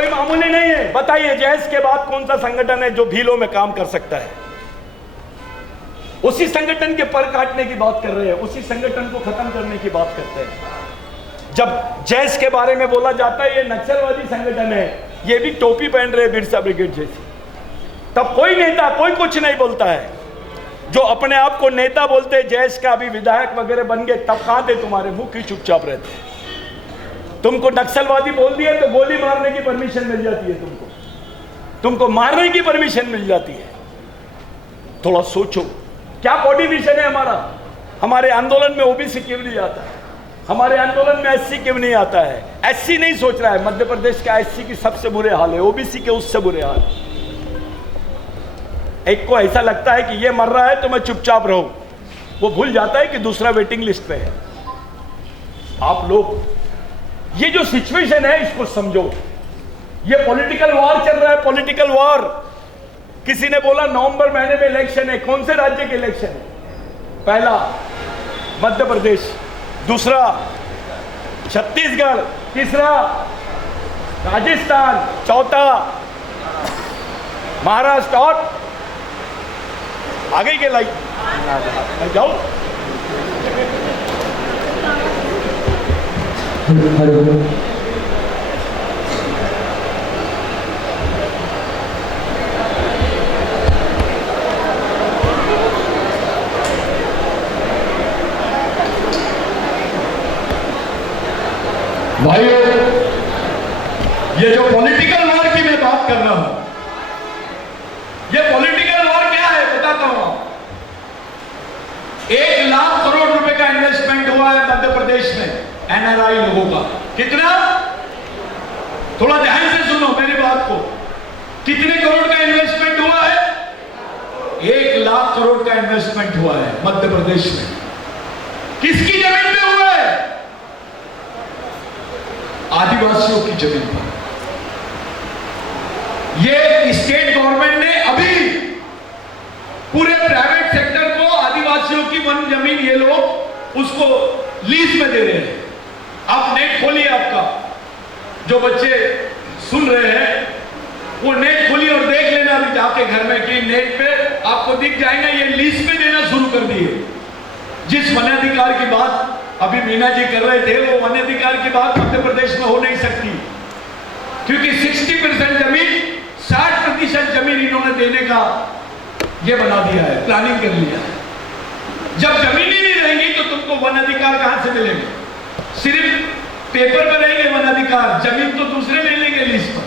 कोई मामूली नहीं है। बताइए जैस के बाद कौन सा संगठन है जो भीलों में काम कर सकता है? उसी संगठन के पर काटने की बात कर रहे हैं, उसी संगठन को खत्म करने की बात करते हैं। जब जैस के बारे में बोला जाता है ये नक्सलवादी संगठन है, ये भी टोपी पहन रहे बिरसा ब्रिगेड जैसी, तब कोई नेता कोई कुछ नहीं बोलता है। जो अपने आप को नेता बोलते, जैस का अभी विधायक वगैरह बन गए, तब कहां थे तुम्हारे मुंह की चुपचाप रहते? तुमको नक्सलवादी बोल दिया तो गोली मारने की परमिशन मिल जाती है, तुमको मारने की परमिशन मिल जाती है। थोड़ा सोचो क्या कोऑर्डिनेशन है हमारा। हमारे आंदोलन में ओबीसी क्यों नहीं आता है? हमारे आंदोलन में एससी क्यों नहीं आता है? एससी नहीं सोच रहा है, मध्य प्रदेश का एससी की सबसे बुरे हाल है, ओबीसी के उससे बुरे हाल। एक को ऐसा लगता है कि ये मर रहा है तो मैं चुपचाप रहूं, वो भूल जाता है कि दूसरा वेटिंग लिस्ट पे है। आप लोग ये जो सिचुएशन है इसको समझो। ये पॉलिटिकल वॉर चल रहा है, पॉलिटिकल वॉर। किसी ने बोला नवंबर महीने में इलेक्शन है। कौन से राज्य के इलेक्शन है? पहला मध्य प्रदेश, दूसरा छत्तीसगढ़, तीसरा राजस्थान, चौथा महाराष्ट्र। और आगे के लाइन जाओ। भाइयों, ये जो पॉलिटिकल वॉर की मैं बात कर रहा हूं, ये पॉलिटिकल वॉर क्या है बताता हूं। 1 लाख करोड़ रुपए का इन्वेस्टमेंट हुआ है मध्य प्रदेश में एनआरआई लोगों का। कितना? थोड़ा ध्यान से सुनो मेरी बात को। कितने करोड़ का इन्वेस्टमेंट हुआ है? 1 लाख करोड़ का इन्वेस्टमेंट हुआ है मध्य प्रदेश में। किसकी जमीन पे हुआ है? आदिवासियों की जमीन पर। ये स्टेट गवर्नमेंट ने अभी पूरे प्राइवेट सेक्टर को आदिवासियों की वन जमीन ये लोग उसको लीज में दे रहे हैं। आप नेट खोलिए, आपका जो बच्चे सुन रहे हैं वो नेट खोलिए और देख लेना अभी जाके घर में कि नेट पे आपको दिख जाएगा ये लीज पे देना शुरू कर दिए। जिस वनाधिकार की बात अभी मीना जी कर रहे थे, वो वनाधिकार की बात मध्य प्रदेश में हो नहीं सकती, क्योंकि 60% जमीन, 60% जमीन इन्होंने देने का ये बना दिया है, प्लानिंग कर लिया है। जब जमीन ही नहीं रहेंगी तो तुमको वन अधिकार कहां से मिलेंगे? सिर्फ पेपर पर रहेंगे वन अधिकार, जमीन तो दूसरे ले लेंगे लीज पर।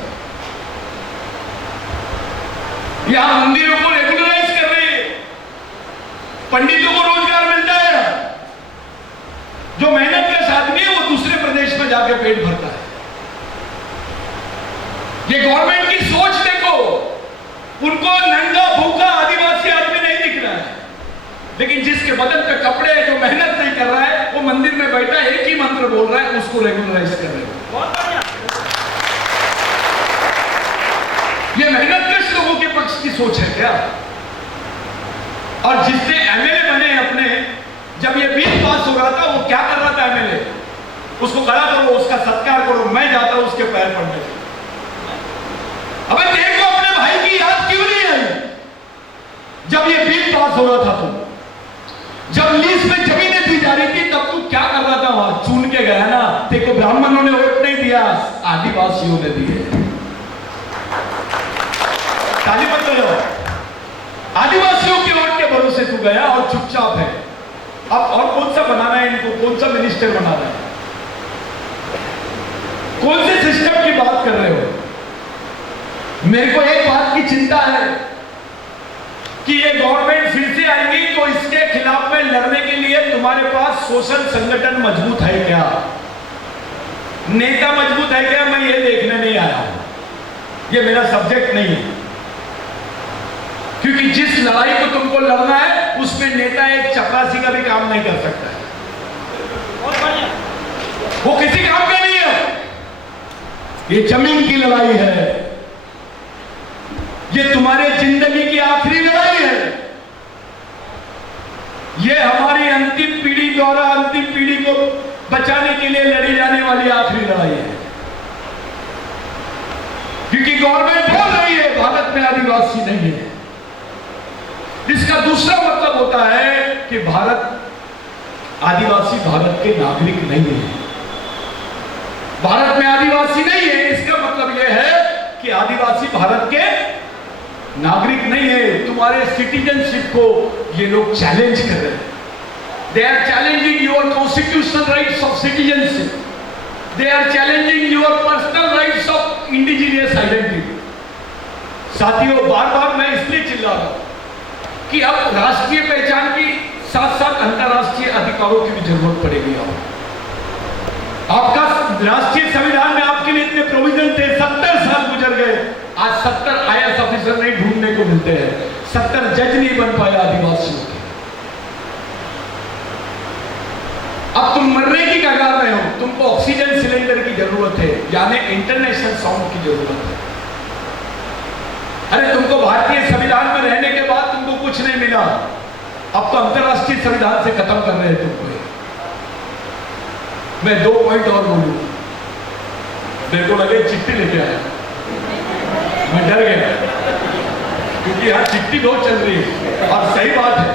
यहां मंदिरों को रेगुलराइज कर रहे हैं, पंडितों को रोजगार मिलता है। जो मेहनत का आदमी है वो दूसरे प्रदेश में जाकर पेट भरता है। ये गवर्नमेंट की सोच देखो, उनको नंगा भूखा आदिवासी आदमी नहीं दिख रहा है, लेकिन जिसके बदन पे कपड़े है, जो मेहनत नहीं कर रहा है, वो मंदिर में बैठा एक ही मंत्र बोल रहा है, उसको रेगुलराइज कर रहे हो। ये मेहनतकश लोगों के पक्ष की सोच है क्या? और जिसने एमएलए बने अपने, जब ये बिल पास हो रहा था वो क्या कर रहा था एमएलए? उसको खड़ा करो, उसका सत्कार करो, मैं जाता हूं उसके पैर पड़ने। अबे तेरे को अपने भाई की याद क्यों नहीं आई जब ये बिल पास हो रहा था? तो जब लीज में जमीनें दी जा रही थी तब तू क्या कर रहा था? वहां चुन के गया ना, तेरे को ब्राह्मणों ने वोट नहीं दिया, आदिवासियों ने दिए। ताली बजाओ। आदिवासियों के वोट के भरोसे तू गया और चुपचाप है। अब और कौन सा बनाना है इनको? कौन सा मिनिस्टर बनाना है? कौन से सिस्टम की बात कर रहे हो? मेरे को एक बात की चिंता है कि ये गवर्नमेंट फिर से आएगी तो इसके खिलाफ में लड़ने के लिए तुम्हारे पास सोशल संगठन मजबूत है क्या? नेता मजबूत है क्या? मैं ये देखने नहीं आया हूं, ये मेरा सब्जेक्ट नहीं है। क्योंकि जिस लड़ाई को तुमको लड़ना है उसमें नेता एक चपरासी का भी काम नहीं कर सकता है, वो किसी काम का नहीं है। ये जमीन की लड़ाई है, ये तुम्हारे जिंदगी की आखिरी लड़ाई है, ये हमारी अंतिम पीढ़ी द्वारा अंतिम पीढ़ी को बचाने के लिए लड़ी जाने वाली आखिरी लड़ाई है। इनकी गवर्नमेंट बोल रही है भारत में आदिवासी नहीं है। इसका दूसरा मतलब होता है कि आदिवासी भारत के नागरिक नहीं है। भारत में आदिवासी नहीं है, इसका मतलब यह है कि आदिवासी भारत के नागरिक नहीं है। तुम्हारे सिटीजनशिप को ये लोग चैलेंज कर रहे हैं। They are challenging your constitutional rights of citizenship, they are challenging your personal rights of indigenous identity. साथियों, बार बार मैं इसलिए चिल्ला रहा हूं कि अब राष्ट्रीय पहचान की साथ साथ अंतरराष्ट्रीय अधिकारों की भी जरूरत पड़ेगी। आपका राष्ट्रीय संविधान में आपके लिए इतने प्रोविजन थे, 70 साल गुजर गए, आज 70 IAS ऑफिसर नहीं ढूंढने को मिलते हैं, 70 जज नहीं बन पाए आदिवासियों के। अब तुम मरने की कगार में हो, तुमको ऑक्सीजन सिलेंडर की जरूरत है, यानी इंटरनेशनल साउंड की जरूरत है। अरे तुमको भारतीय संविधान में रहने के बाद तुमको कुछ नहीं मिला, अब तो अंतरराष्ट्रीय संविधान से खत्म कर रहे हैं तुमको। मैं 2 पॉइंट और बोलूं, मेरे को लगे चिट्ठी लेके आया, मैं डर गया क्योंकि यहां चिट्ठी बहुत चल रही है और सही बात है।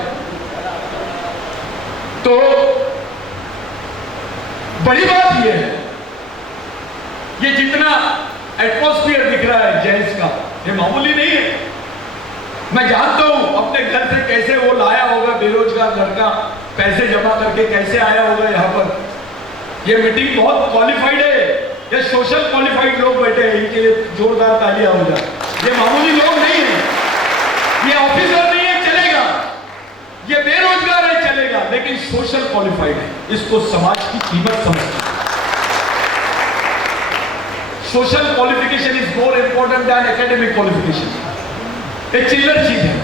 तो बड़ी बात यह है, ये जितना एटमॉस्फेयर दिख रहा है जैस का, ये मामूली नहीं है। मैं जानता हूं अपने घर से कैसे वो लाया होगा बेरोजगार लड़का, पैसे जमा करके कैसे आया होगा यहाँ पर। ये मीटिंग बहुत क्वालिफाइड है, ये सोशल क्वालिफाइड लोग बैठे हैं, इनके लिए जोरदार तालियां हो जाए। ये मामूली लोग नहीं है, ये ऑफिसर नहीं है, चलेगा, ये बेरोजगार है, चलेगा, लेकिन सोशल क्वालिफाइड है। इसको समाज की कीमत समझना। Social qualification is more important than academic qualification. एक चिल्लर चीज है।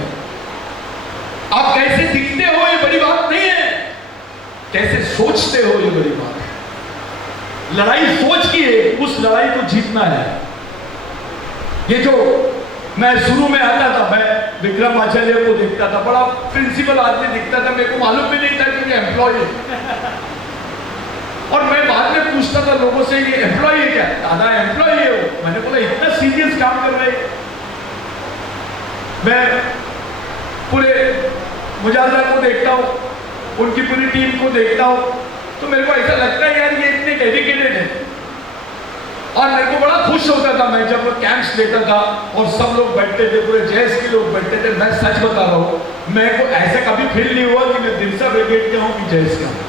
आप कैसे दिखते हो ये बड़ी बात नहीं है, कैसे सोचते हो ये बड़ी बात है। लड़ाई सोच की है, उस लड़ाई को जीतना है। ये जो मैं शुरू में आता था, मैं विक्रम आचार्य को देखता था, बड़ा प्रिंसिपल आदमी दिखता था, मेरे को मालूम भी नहीं था कि ये एम्प्लॉय है। और मैं बाद में पूछता था लोगों से, ये एम्प्लॉय है क्या? दादा एम्प्लॉय है वो। मैंने बोला इतना सीरियस काम कर रहे हैं। मैं पूरे मुजाहिदा को देखता हूँ, उनकी पूरी टीम को देखता हूँ, तो मेरे को ऐसा लगता है यार ये इतने डेडिकेटेड है। और मेरे को बड़ा खुश होता था मैं जब कैंप्स लेता था और सब लोग बैठते थे, पूरे जैस के लोग बैठते थे। मैं सच बता रहा हूँ, मेरे को ऐसा कभी फील नहीं हुआ कि मैं बिरसा ब्रिगेड का हूँ कि जैस का हूँ।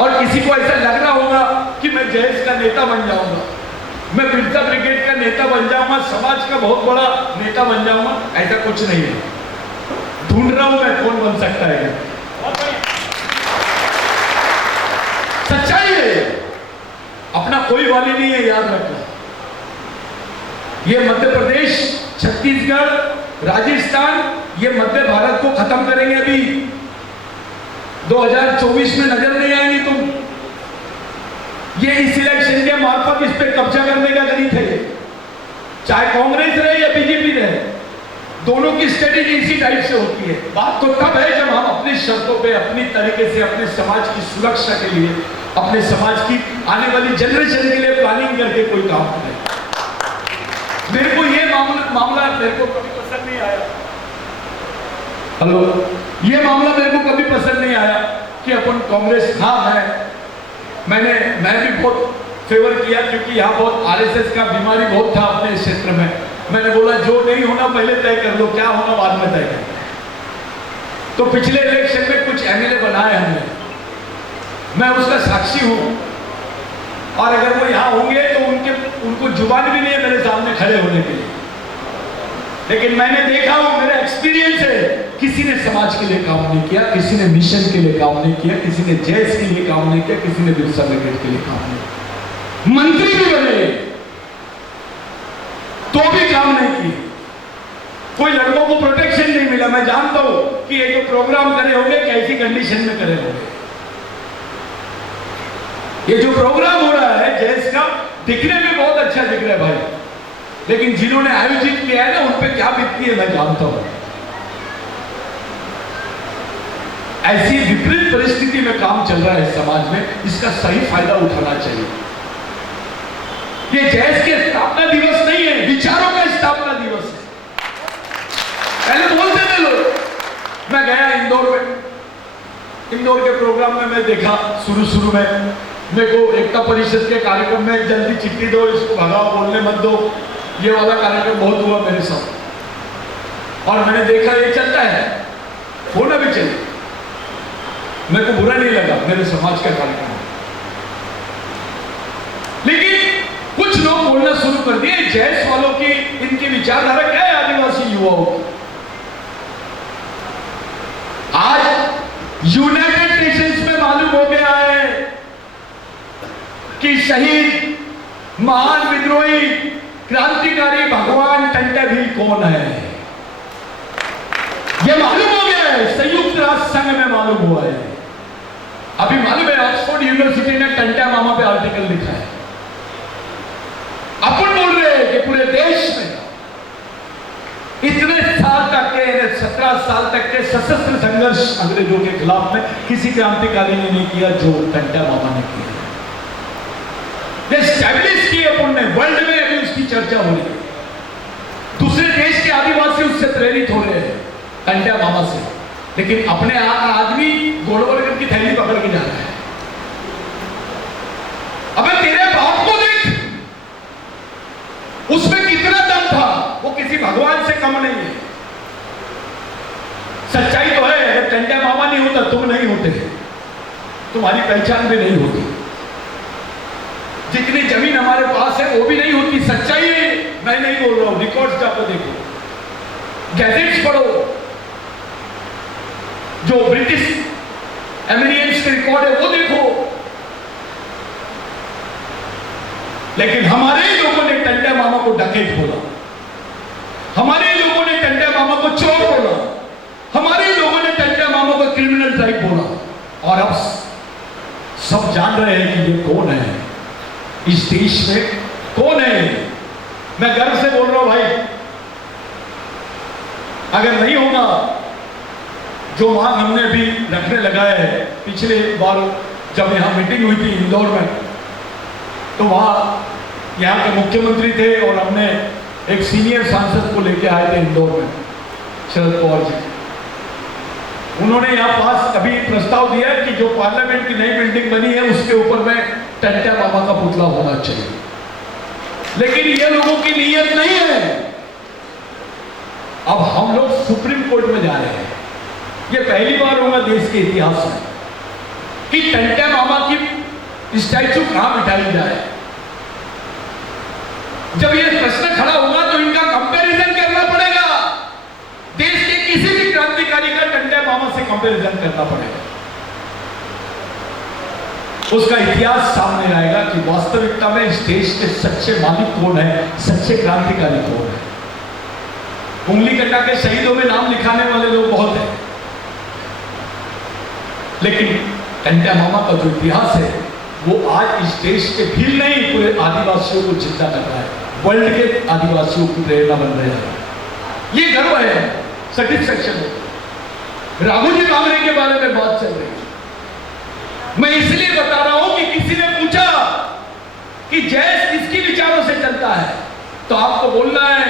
और किसी को ऐसा लग रहा होगा कि मैं जैस का नेता बन जाऊंगा, मैं बिरसा ब्रिगेड का नेता बन जाऊंगा, समाज का बहुत बड़ा नेता बन जाऊंगा, ऐसा कुछ नहीं है। ढूंढ रहा हूं मैं कौन बन सकता है। सच्चाई है, अपना कोई वाली नहीं है, याद रखना। ये मध्य प्रदेश, छत्तीसगढ़, राजस्थान, ये मध्य भारत को खत्म करेंगे। अभी 2024 में नजर नहीं आएंगे तुम। ये इस इलेक्शन के मार्फत इस पे कब्जा करने का गणित है। चाहे कांग्रेस रहे या बीजेपी रहे, दोनों की स्ट्रेटेजी इसी टाइप से होती है। बात तो तब है जब हम अपनी शर्तों पे, अपनी तरीके से, अपने समाज की सुरक्षा के लिए, अपने समाज की आने वाली जनरेशन के लिए प्लानिंग करके कोई काम करें। मेरे को ये मामला मेरे को कभी पसंद नहीं आया। हेलो, ये मामला मेरे को कभी पसंद नहीं आया कि अपन कांग्रेस, हाँ मैं भी बहुत फेवर किया क्योंकि यहाँ बहुत आरएसएस का बीमारी बहुत था अपने क्षेत्र में। मैंने बोला जो नहीं होना पहले तय कर लो, क्या होना बाद में तय कर। तो पिछले इलेक्शन में कुछ एमएलए बनाए हमने, मैं उसका साक्षी हूं। और अगर वो यहाँ होंगे तो उनको जुबान भी नहीं है मेरे सामने खड़े होने के लिए। लेकिन मैंने देखा हूं, मेरा एक्सपीरियंस है, किसी ने समाज के लिए काम नहीं किया, किसी ने मिशन के लिए काम नहीं किया, किसी ने जैस के लिए काम नहीं किया, किसी ने बिरसा ब्रिगेड के लिए काम नहीं किया। मंत्री भी बने तो भी काम नहीं किए। कोई लड़कों को प्रोटेक्शन नहीं मिला। मैं जानता हूं कि ये जो प्रोग्राम करे होंगे कैसी कंडीशन में करे होंगे। ये जो प्रोग्राम हो रहा है जैस का, दिखने में बहुत अच्छा दिख रहा है भाई, लेकिन जिन्होंने आयोजित किया है ना, उन पे क्या बीतती है मैं जानता हूं। ऐसी विपरीत परिस्थिति में काम चल रहा है समाज में, इसका सही फायदा उठाना चाहिए। ये जैस के स्थापना दिवस नहीं है, विचारों का स्थापना दिवस है। पहले बोलते थे लोग। मैं गया इंदौर में, इंदौर के प्रोग्राम में मैं देखा शुरू में मेरे को एकता परिषद के कार्यक्रम में जल्दी चिट्ठी दो, इसको भगाओ, बोलने मत दो, ये वाला कार्यक्रम बहुत हुआ मेरे साथ। और मैंने देखा ये चलता है, होना भी चाहिए, मेरे को बुरा नहीं लगा मेरे समाज का कार्यक्रम। लेकिन कुछ लोग बोलना शुरू कर दिए जैस वालों की, इनकी विचारधारा क्या है आदिवासी युवाओं की। आज यूनाइटेड नेशंस में मालूम हो गया है कि शहीद महान विद्रोही क्रांतिकारी भगवान टंटे भील कौन है, यह मालूम हो गया है। संयुक्त राष्ट्र संघ में मालूम हुआ है। अभी मालूम है ऑक्सफोर्ड यूनिवर्सिटी ने टंटा मामा पे आर्टिकल लिखा है। अपन बोल रहे हैं कि पूरे देश में इतने साल तक के 17 साल तक के सशस्त्र संघर्ष अंग्रेजों के खिलाफ में किसी क्रांतिकारी ने नहीं किया जो टंटा मामा ने किया। ये स्टैब्लिश की अपन ने, वर्ल्ड में अभी उसकी चर्चा हो रही है। दूसरे देश के आदिवासी उससे प्रेरित हो रहे हैं टंटा मामा से, लेकिन अपने आदमी गोलवर्गन की थैली पकड़ के जा रहा है। अबे तेरे बाप को देख, उसमें कितना दम था, वो किसी भगवान से कम नहीं है। सच्चाई तो है, अगर टंटा मामा नहीं होता तुम नहीं होते, तुम्हारी पहचान भी नहीं होती, जितनी जमीन हमारे पास है वो भी नहीं होती। सच्चाई है, मैं नहीं बोल रहा हूं, रिकॉर्ड्स जाकर देखो, गैजेट्स पढ़ो, जो ब्रिटिश एमिनियंस के रिकॉर्ड है वो देखो। लेकिन हमारे लोगों ने टंटा मामा को डकैत बोला, हमारे लोगों ने टंटा मामा को चोर बोला, हमारे लोगों ने टंटा मामा को क्रिमिनल टाइप बोला। और अब सब जान रहे हैं कि ये कौन है, इस देश में कौन है। मैं गर्व से बोल रहा हूं भाई, अगर नहीं होगा जो मांग हमने भी रखने लगाया है। पिछले बार जब यहां मीटिंग हुई थी इंदौर में, तो वहां यहाँ के मुख्यमंत्री थे और हमने एक सीनियर सांसद को लेके आए थे इंदौर में, शरद पवार जी। उन्होंने यहाँ पास अभी प्रस्ताव दिया कि जो पार्लियामेंट की नई बिल्डिंग बनी है उसके ऊपर में टंटा मामा का पुतला होना चाहिए। लेकिन ये लोगों की नीयत नहीं है। अब हम लोग सुप्रीम कोर्ट में जा रहे हैं। ये पहली बार होगा देश के इतिहास में कि टंटा मामा की स्टैचू कहां बिठाई जाए। जब ये प्रश्न खड़ा होगा तो इनका कंपैरिजन करना पड़ेगा, देश के किसी भी क्रांतिकारी का टंटा मामा से कंपैरिजन करना पड़ेगा। उसका इतिहास सामने आएगा कि वास्तविकता में इस देश के सच्चे मालिक कौन है, सच्चे क्रांतिकारी कौन है। उंगली कटा के शहीदों में नाम लिखाने वाले लोग बहुत हैं, लेकिन टंटा मामा का जो इतिहास है वो आज इस देश के भील नहीं पूरे आदिवासियों को जिंदा कर रहा है, वर्ल्ड के आदिवासियों की प्रेरणा बन रहे हैं। ये गर्व है। सेटिस्फैक्शन है। राघु जी कांगड़े के बारे में बात चल रही है, मैं इसलिए बता रहा हूं कि किसी ने पूछा कि जैस किसकी विचारों से चलता है, तो आपको बोलना है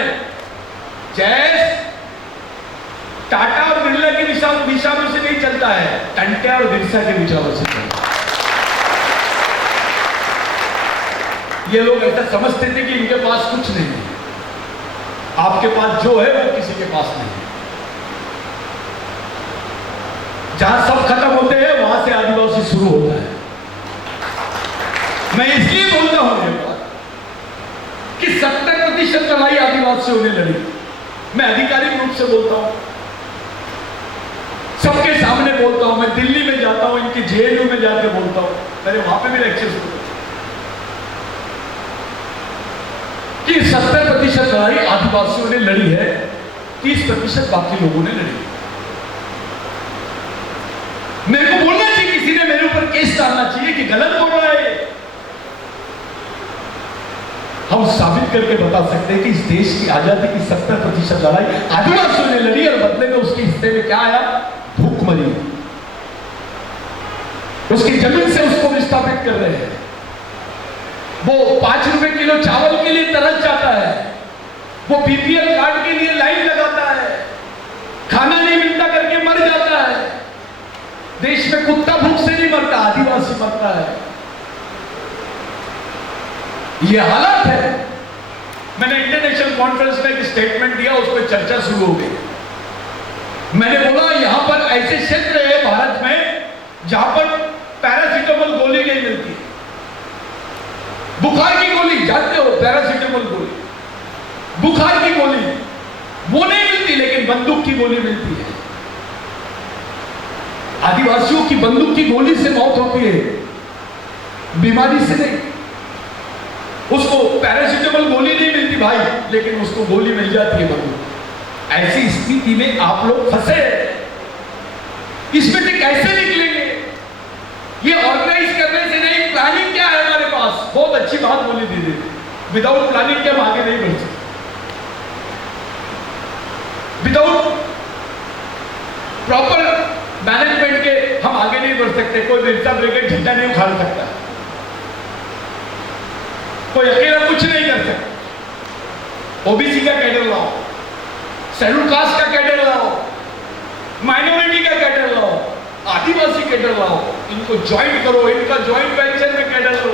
जैस टाटा और बिरला के विचारों से नहीं चलता है, टंटा और बिरसा के विचारों से चलता है। ये लोग ऐसा समझते थे कि इनके पास कुछ नहीं है, आपके पास जो है वो किसी के पास नहीं है। जहां सब खत्म होते हैं वहां से आदिवासी शुरू होता है। मैं इसलिए बोलता हूं ये बात कि 70% लड़ाई आदिवासियों ने लड़ी। मैं आधिकारिक रूप से बोलता हूं, सबके सामने बोलता हूं। मैं दिल्ली में जाता हूं, इनके जेएनयू में जाकर बोलता हूं, मैंने वहां पे भी लेक्चर सुने कि 70% लड़ाई आदिवासियों ने लड़ी है, 30% बाकी लोगों ने लड़ी। मेरे को बोलना चाहिए, किसी ने मेरे ऊपर केस डालना चाहिए कि गलत बोल रहा है। हम साबित करके बता सकते हैं कि इस देश की आजादी की 70% लड़ाई आदिवासियों ने लड़ी और बदले में उसके हिस्से में क्या आया? भूखमरी। उसकी जमीन से उसको विस्थापित कर रहे हैं। वो 5 रुपए किलो चावल के लिए तरस जाता है, वो बीपीएल कार्ड के लिए लाइन लगाता है, खाना नहीं मिलता करके मर जाता है। देश में कुत्ता भूख से नहीं मरता, आदिवासी मरता है। ये हालत है। मैंने इंटरनेशनल कॉन्फ्रेंस में एक स्टेटमेंट दिया, उस पर चर्चा शुरू हो गई। मैंने बोला यहां पर ऐसे क्षेत्र है भारत में जहां पर पैरासीटामोल गोली नहीं मिलती, बुखार की गोली, जानते हो पैरासीटामोल गोली, बुखार की गोली वो नहीं मिलती, लेकिन बंदूक की गोली मिलती है। आदिवासियों की बंदूक की गोली से मौत होती है, बीमारी से नहीं। उसको पैरासीटामोल गोली नहीं मिलती भाई, लेकिन उसको गोली मिल जाती है बंदूक। ऐसी स्थिति में आप लोग फंसे, इसमें से कैसे निकलेंगे? ये ऑर्गेनाइज करने से नहीं, प्लानिंग क्या है हमारे पास? बहुत अच्छी बात बोली दीदी, विदाउट प्लानिंग के हम आगे नहीं बढ़ सकते। विदाउट प्रॉपर मैनेजमेंट के हम आगे नहीं बढ़ सकते। कोई बिरसा ब्रिगेड झंडा नहीं उखाड़ सकता, कोई अकेला कुछ नहीं कर सकता। ओबीसी का कैडर लाओ, शेड्यूल कास्ट का कैडर लाओ, माइनॉरिटी का कैडर लाओ, आदिवासी कैडर लाओ, इनको ज्वाइन करो, इनका ज्वाइंट वेंचर में कैडर लो।